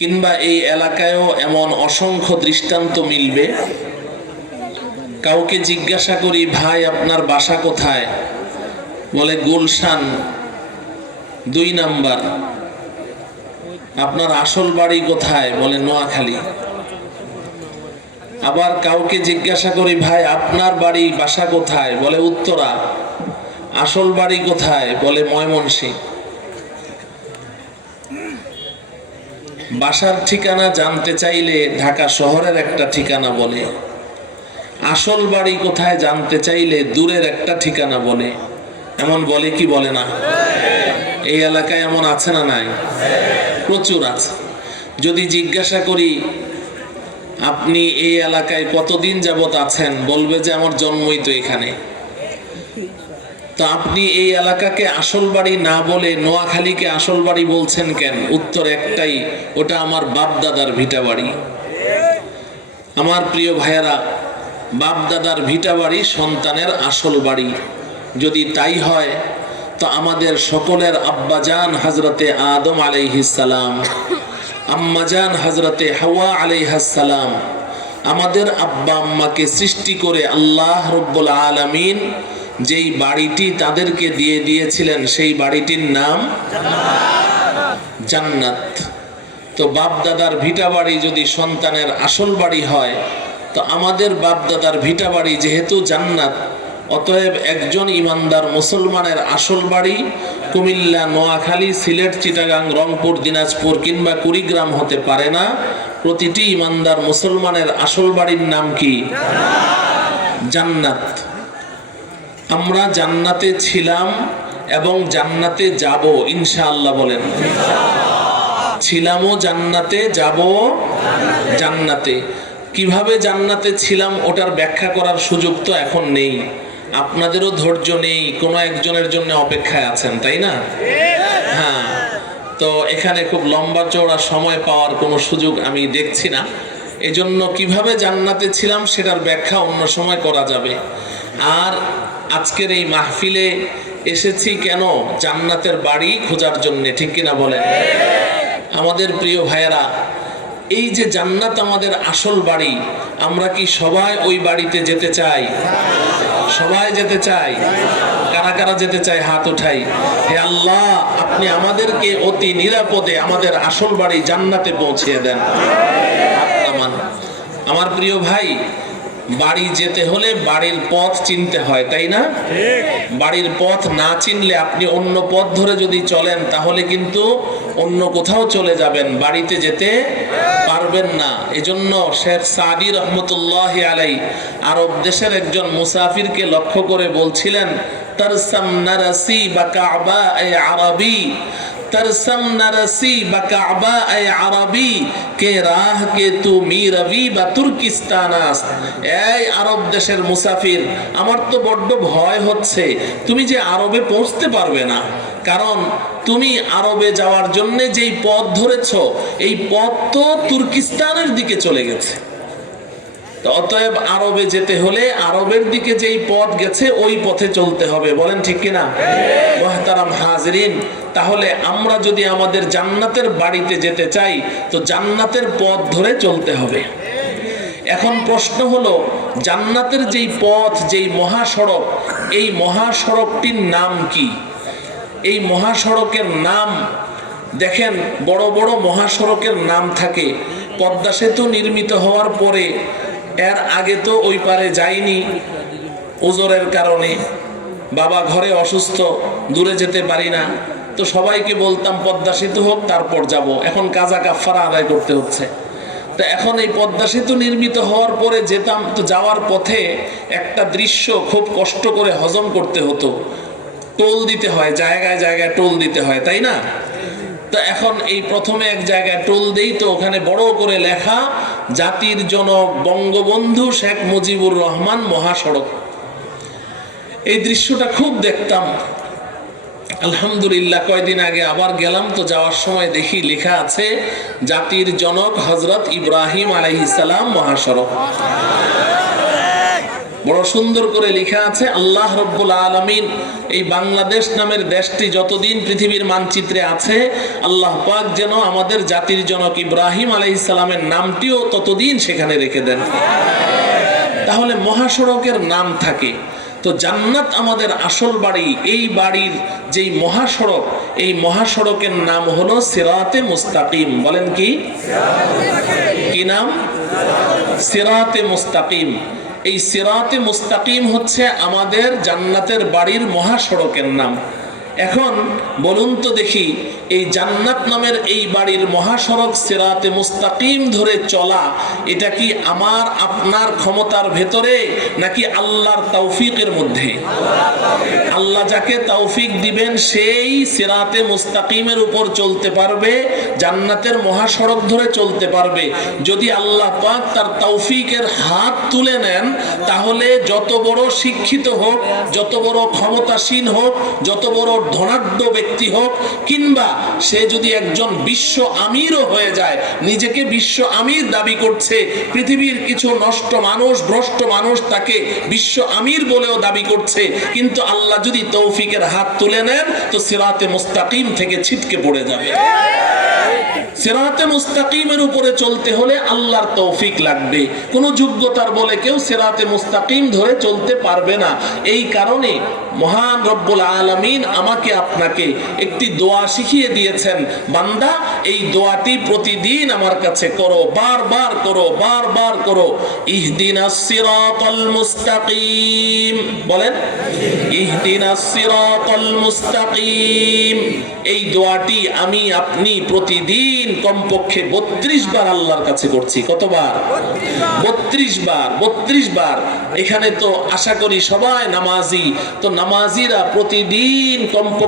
কিংবা এই এলাকায়ও এমন অসংখ্য দৃষ্টান্ত মিলবে। কাউকে জিজ্ঞাসা করি, ভাই আপনার বাসা কোথায়? বলে গুলশান ২ নাম্বার। আপনার আসল বাড়ি কোথায়? বলে নোয়াখালী। আবার কাউকে জিজ্ঞাসা করি, ভাই আপনার বাড়ি বাসা কোথায়? বলে উত্তরা। আসল বাড়ি কোথায়? বলে ময়মনসিংহ। বাসার ঠিকানা জানতে চাইলে ঢাকা শহরের একটা ঠিকানা বলে, আসল বাড়ি কোথায় জানতে চাইলে দূরের একটা ঠিকানা বলে। এমন বলে কি বলে না? এই এলাকায় এমন আছে না নাই? প্রচুর আছে। যদি জিজ্ঞাসা করি আপনি এই এলাকায় কতদিন যাবত আছেন, বলবে যে আমার জন্মই তো এখানে। তো আপনি এই এলাকাকে আসল বাড়ি না বলে নোয়াখালীকে আসল বাড়ি বলছেন কেন? উত্তর একটাই, ওটা আমার বাপ দাদার ভিটা বাড়ি। আমার প্রিয় ভাইয়েরা, বাপ দাদার ভিটা বাড়ি সন্তানের আসল বাড়ি। যদি তাই হয় তো আমাদের সকলের আব্বাজান হযরতে আদম আলাইহিস সালাম, আম্মাজান হযরতে হাওয়া আলাইহাস সালাম, আমাদের আব্বা আম্মাকে সৃষ্টি করে আল্লাহ রাব্বুল আলামিন যেই বাড়িটি তাদেরকে দিয়ে দিয়েছিলেন সেই বাড়িটির নাম জান্নাত। তো বাপ দাদার ভিটা বাড়ি যদি সন্তানের আসল বাড়ি হয়, তো আমাদের বাপ দাদার ভিটা বাড়ি যেহেতু জান্নাত, অতএব একজন ইমানদার মুসলমানের আসল বাড়ি কুমিল্লা, নোয়াখালী, সিলেট, চিটাগাং, রংপুর, দিনাজপুর কিংবা কুড়িগ্রাম হতে পারে না। প্রতিটি ইমানদার মুসলমানের আসল বাড়ির নাম কি? জান্নাত। আমরা জান্নাতে ছিলাম এবং জান্নাতে যাব ইনশাআল্লাহ। বলেন ছিলামও জান্নাতে, যাব জান্নাতে। কিভাবে জান্নাতে ছিলাম ওটার ব্যাখ্যা করার সুযোগ তো এখন নেই, আপনাদেরও ধৈর্য নেই, কোনো একজনের জন্য অপেক্ষায় আছেন, তাই না? হ্যাঁ, তো এখানে খুব লম্বা চওড়া সময় পাওয়ার কোনো সুযোগ আমি দেখছি না। এজন্য কিভাবে জান্নাতে ছিলাম সেটার ব্যাখ্যা অন্য সময় করা যাবে। আর আজকের এই মাহফিলে এসেছি কেন? জান্নাতের বাড়ি খোঁজার জন্য, ঠিক কিনা বলেন? আমাদের প্রিয় ভাইয়েরা, এই যে জান্নাত আমাদের আসল বাড়ি, আমরা কি সবাই ওই বাড়িতে যেতে চাই? সবাই যেতে চাই। কারা কারা যেতে চাই? হাত উঠাই। হে আল্লাহ, আপনি আমাদেরকে অতি নিরাপদে আমাদের আসল বাড়ি জান্নাতে পৌঁছিয়ে দেন। আমার প্রিয় ভাই, বাড়ি যেতে হলে বাড়ির পথ চিনতে হয়, তাই না? বাড়ির পথ না চিনলে আপনি অন্য পথ ধরে যদি চলেন তাহলে কিন্তু অন্য কোথাও চলে যাবেন, বাড়িতে যেতে পারবেন না। এজন্য শেখ সাদি রহমতুল্লাহি আলাই আরব দেশের একজন মুসাফিরকে লক্ষ্য করে বলছিলেন, তারসাম নারাসি বা কাবা এ আরবি, तरसम नरसी बकाबा ए अरबी के राह के तू मीरवी বা তুর্কিস্তানাস। এই আরব দেশের মুসাফির, আমার তো বড্ড ভয় হচ্ছে, তুমি যে আরবে পৌঁছতে পারবে না, কারণ তুমি আরবে যাওয়ার জন্য যেই পথ ধরেছ এই পথ তো তুর্কিস্তানের দিকে চলে গেছে। অতএব আরবে যেতে হলে আরবের দিকে যেই পথ গেছে ওই পথে চলতে হবে। বলেন ঠিক কিনা? মুহতারাম হাজরিন, তাহলে আমরা যদি আমাদের জান্নাতের বাড়িতে যেতে চাই তো জান্নাতের পথ ধরে চলতে হবে। এখন প্রশ্ন হলো, জান্নাতের যেই পথ, যেই মহাসড়ক, এই মহাসড়কটির নাম কি? এই মহাসড়কের নাম দেখেন, বড় বড় মহাসড়কের নাম থাকে। পদ্মা সেতু নির্মিত হওয়ার পরে, এর আগে তো ওই পারে যাইনি ওজরের কারণে, বাবা ঘরে অসুস্থ, দূরে যেতে পারি না, তো সবাইকে বলতাম পদ্মা সেতু হোক তারপর যাব। এখন কাজা কাফারা আদায় করতে হচ্ছে। তো এখন এই পদ্মা সেতু নির্মিত হওয়ার পরে যেতাম, তো যাওয়ার পথে একটা দৃশ্য খুব কষ্ট করে হজম করতে হতো। টোল দিতে হয়, জায়গায় জায়গায় টোল দিতে হয়, তাই না? তো এখন এই প্রথমে এক জায়গায় টোল দেই, তো ওখানে বড় করে লেখা জাতির জনক বঙ্গবন্ধু শেখ মুজিবুর রহমান মহাসড়ক। এই দৃশ্যটা খুব দেখতাম। আলহামদুলিল্লাহ কয়দিন আগে আবার গেলাম, তো যাওয়ার সময় দেখি লেখা আছে জাতির জনক হযরত ইব্রাহিম আলাইহিস সালাম মহাসড়ক। বড় সুন্দর করে লেখা আছে, আল্লাহ রব্বুল আলামিন এই বাংলাদেশ নামের দেশটি যতদিন পৃথিবীর মানচিত্রে আছে, আল্লাহ পাক যেন আমাদের জাতির জনক ইব্রাহিম আলাইহিস সালামের নামটিও ততদিন সেখানে রেখে দেন। তাহলে মহাসড়কের নাম থাকে, তো জান্নাত আমাদের আসল বাড়ি। এই বাড়ির যেই মহাসড়ক, এই মহাসড়কের নাম হলো সিরাতে মুস্তাকিম। বলেন কি কি নাম? সিরাতে মুস্তাকিম। এই সিরাতে মুস্তাকিম হচ্ছে আমাদের জান্নাতের বাড়ির মহাসড়কের নাম। এখন বলুন তো দেখি, এই জান্নাত নামের এই বাড়ির মহাসড়ক সিরাতে মুস্তাকিম ধরে চলা, এটা কি আমার আপনার ক্ষমতার ভেতরে নাকি আল্লাহর তৌফিকের মধ্যে? আল্লাহ যাকে তৌফিক দিবেন সেই সিরাতে মুস্তাকিমের উপর চলতে পারবে, জান্নাতের মহাসড়ক ধরে চলতে পারবে। যদি আল্লাহ পাক তার তৌফিকের হাত তুলে নেন, তাহলে যত বড় শিক্ষিত হোক, যত বড় ক্ষমতাসীন হোক, যত বড় ধনাঢ্য ব্যক্তি হোক, কিংবা সে যদি একজন বিশ্ব আমিরও হয়ে যায়, নিজেকে বিশ্ব আমির দাবি করছে, পৃথিবীর কিছু নষ্ট মানুষ, ভ্রষ্ট মানুষ তাকে বিশ্ব আমির বলেও দাবি করছে, কিন্তু আল্লাহ যদি তৌফিকের হাত তুলে নেন তো সিরাতে মুস্তাকিম থেকে ছিটকে পড়ে যাবে। সিরাতে মুস্তাকিমের উপরে চলতে হলে আল্লাহর তৌফিক লাগবে। কোন যোগ্যতার বলে কেউ সিরাতে মুস্তাকিম ধরে চলতে পারবে না। এই কারণে মহান রব্বুল আলামিন আমাকে আপনাকে একটি দোয়া শিখিয়ে দিয়েছেন, বান্দা এই দোয়াটি প্রতিদিন আমার কাছে করো, বারবার করো, বারবার করো। ইহদিনাস সিরাতাল মুস্তাকিম। বলেন ইহদিনাস সিরাতাল মুস্তাকিম। এই দোয়াটি আমি আপনি প্রতিদিন কমপক্ষে 32 বার আল্লাহর কাছে করছি। কতবার? 32 বার। 32 বার। এখানে তো আশা করি সবাই নামাজি, তো নামাজিরা প্রতিদিন কমপক্ষে